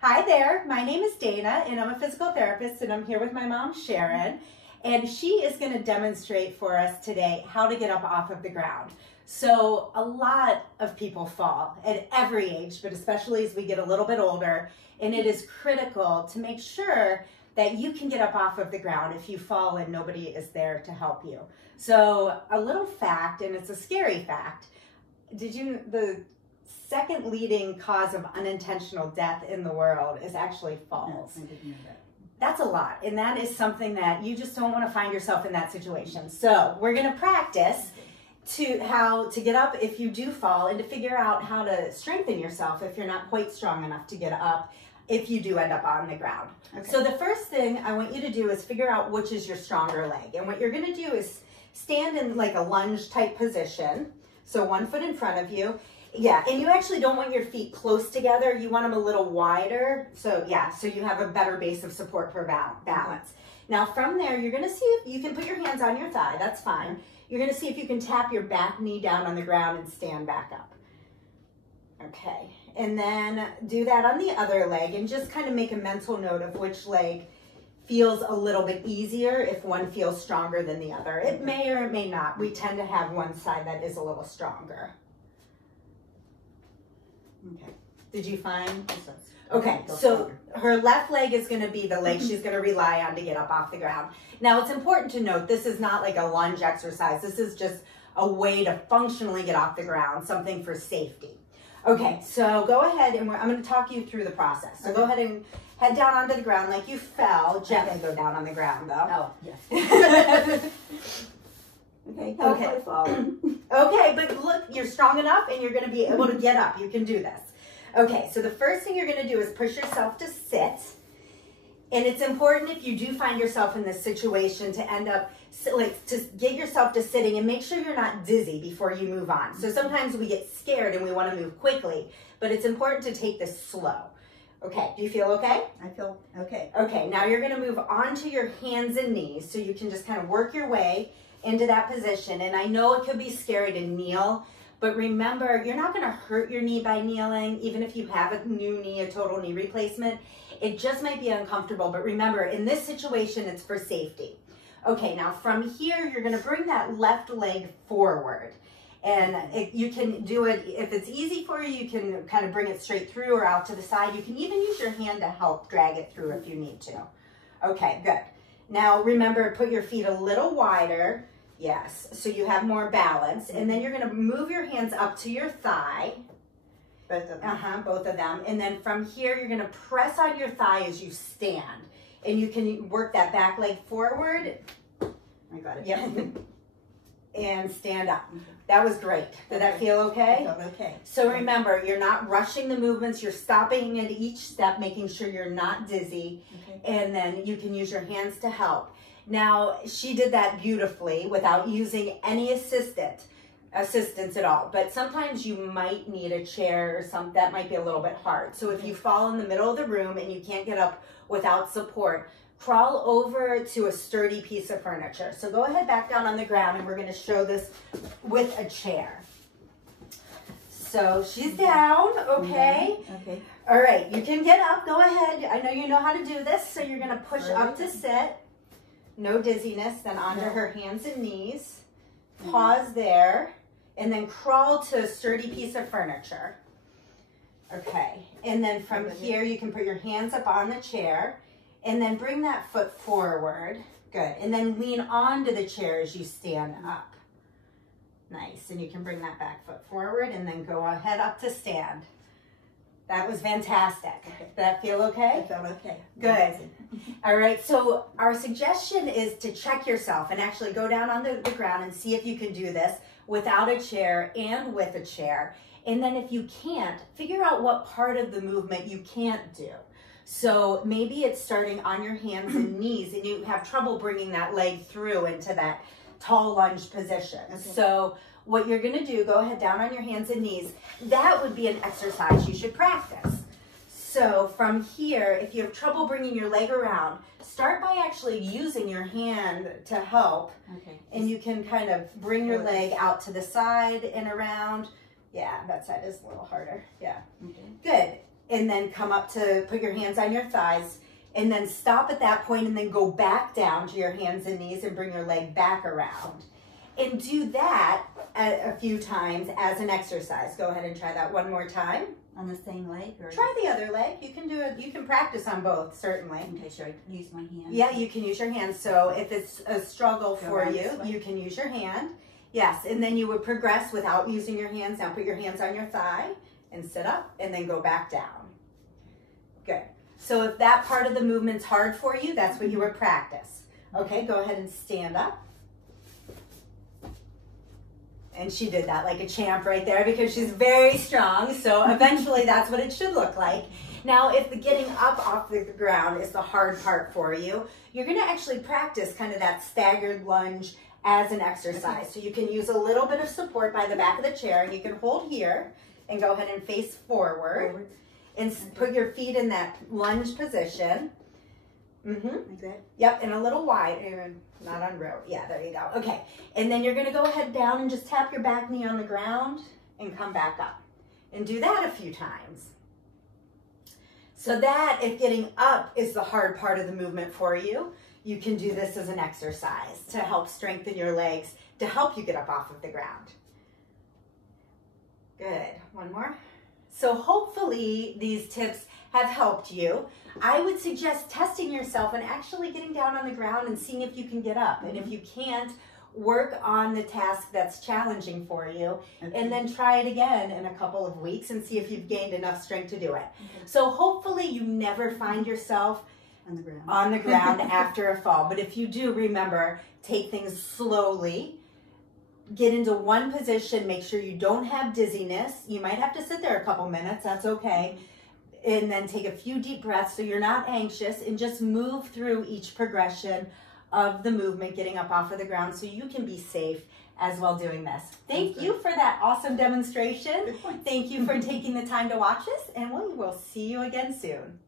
Hi there, my name is Dana and I'm a physical therapist and I'm here with my mom Sharon, and she is going to demonstrate for us today how to get up off of the ground. So a lot of people fall at every age, but especially as we get a little bit older, and it is critical to make sure that you can get up off of the ground if you fall and nobody is there to help you. So a little fact, and it's a scary fact, the second leading cause of unintentional death in the world is actually falls. I didn't know that. That's a lot, and that is something that you just don't want to find yourself in that situation. So we're going to practice how to get up if you do fall, and to figure out how to strengthen yourself if you're not quite strong enough to get up if you do end up on the ground. Okay. So the first thing I want you to do is figure out which is your stronger leg, and what you're going to do is stand in like a lunge type position. So 1 foot in front of you. Yeah, and you actually don't want your feet close together. You want them a little wider. So yeah, so you have a better base of support for balance. Now from there, you're gonna see if you can put your hands on your thigh. That's fine. You're gonna see if you can tap your back knee down on the ground and stand back up. Okay, and then do that on the other leg, and just kind of make a mental note of which leg feels a little bit easier if one feels stronger than the other. It may or it may not. We tend to have one side that is a little stronger. Okay. Did you find? Okay, so her left leg is going to be the leg she's going to rely on to get up off the ground. Now, it's important to note this is not like a lunge exercise. This is just a way to functionally get off the ground, something for safety. Okay, so go ahead, and I'm going to talk you through the process. So go ahead and head down onto the ground like you fell. Gently go down on the ground, though. Oh, yes. Okay. Okay, but look, you're strong enough and you're going to be able to get up. You can do this. Okay, so the first thing you're going to do is push yourself to sit. And it's important, if you do find yourself in this situation, to end up, to get yourself to sitting and make sure you're not dizzy before you move on. So sometimes we get scared and we want to move quickly, but it's important to take this slow. Okay, do you feel okay? I feel okay. Okay, now you're going to move onto your hands and knees, so you can just kind of work your way into that position. And I know it could be scary to kneel, but remember, you're not going to hurt your knee by kneeling, even if you have a new knee, a total knee replacement. It just might be uncomfortable, but remember, in this situation, it's for safety. Okay, now from here, you're going to bring that left leg forward. And you can do it, if it's easy for you, you can kind of bring it straight through or out to the side. You can even use your hand to help drag it through if you need to. Okay, good. Now remember, put your feet a little wider. Yes, so you have more balance. And then you're going to move your hands up to your thigh. Both of them. Both of them. And then from here, you're going to press on your thigh as you stand. And you can work that back leg forward. I got it. Yep. And stand up. That was great. Did that feel okay? I felt okay. So remember, you're not rushing the movements. You're stopping at each step, making sure you're not dizzy. Okay. And then you can use your hands to help. Now, she did that beautifully without using any assistance at all. But sometimes you might need a chair or something. That might be a little bit hard. So if you fall in the middle of the room and you can't get up without support, crawl over to a sturdy piece of furniture. So go ahead back down on the ground, and we're going to show this with a chair. So she's down, okay? Okay. All right, you can get up. Go ahead. I know you know how to do this. So you're going to push up to sit. No dizziness. Then onto her hands and knees. Pause there. And then crawl to a sturdy piece of furniture. Okay. And then from here, you can put your hands up on the chair. And then bring that foot forward. Good. And then lean onto the chair as you stand up. Nice. And you can bring that back foot forward and then go ahead up to stand. That was fantastic. Okay. Did that feel okay? I felt okay. Good. All right. So our suggestion is to check yourself and actually go down on the ground and see if you can do this without a chair and with a chair. And then if you can't, figure out what part of the movement you can't do. So maybe it's starting on your hands and knees, and you have trouble bringing that leg through into that tall lunge position. Okay. So what you're going to do, go ahead down on your hands and knees. That would be an exercise you should practice. So from here, if you have trouble bringing your leg around, start by actually using your hand to help. Okay. And you can kind of bring your leg out to the side and around. Yeah, that side is a little harder. Yeah. Okay. Good. and then come up to put your hands on your thighs, and then stop at that point and then go back down to your hands and knees and bring your leg back around. And do that a few times as an exercise. Go ahead and try that one more time. On the same leg? Or? Try the other leg. You can do it. You can practice on both, certainly. Okay, should I use my hand? Yeah, you can use your hand. So if it's a struggle for you, you can use your hand. Yes, and then you would progress without using your hands. Now put your hands on your thigh and sit up and then go back down. Good. So if that part of the movement's hard for you, that's what you would practice. Okay, go ahead and stand up. And she did that like a champ right there because she's very strong. So eventually that's what it should look like. Now, if the getting up off the ground is the hard part for you, you're going to actually practice kind of that staggered lunge as an exercise. So you can use a little bit of support by the back of the chair, and you can hold here and go ahead and face forward and put your feet in that lunge position. Like that? Yep, and a little wide, not on row. Yeah, there you go. Okay, and then you're gonna go ahead down and just tap your back knee on the ground and come back up. And do that a few times. So that, if getting up is the hard part of the movement for you, you can do this as an exercise to help strengthen your legs, to help you get up off of the ground. Good, one more. So hopefully these tips have helped you. I would suggest testing yourself and actually getting down on the ground and seeing if you can get up. And if you can't, work on the task that's challenging for you, and then try it again in a couple of weeks and see if you've gained enough strength to do it. So hopefully you never find yourself on the ground after a fall. But if you do, remember, take things slowly. Get into one position, make sure you don't have dizziness. You might have to sit there a couple minutes, that's okay. And then take a few deep breaths so you're not anxious, and just move through each progression of the movement, getting up off of the ground, so you can be safe as well doing this. Thank you for that awesome demonstration. Thank you for taking the time to watch us, and we will see you again soon.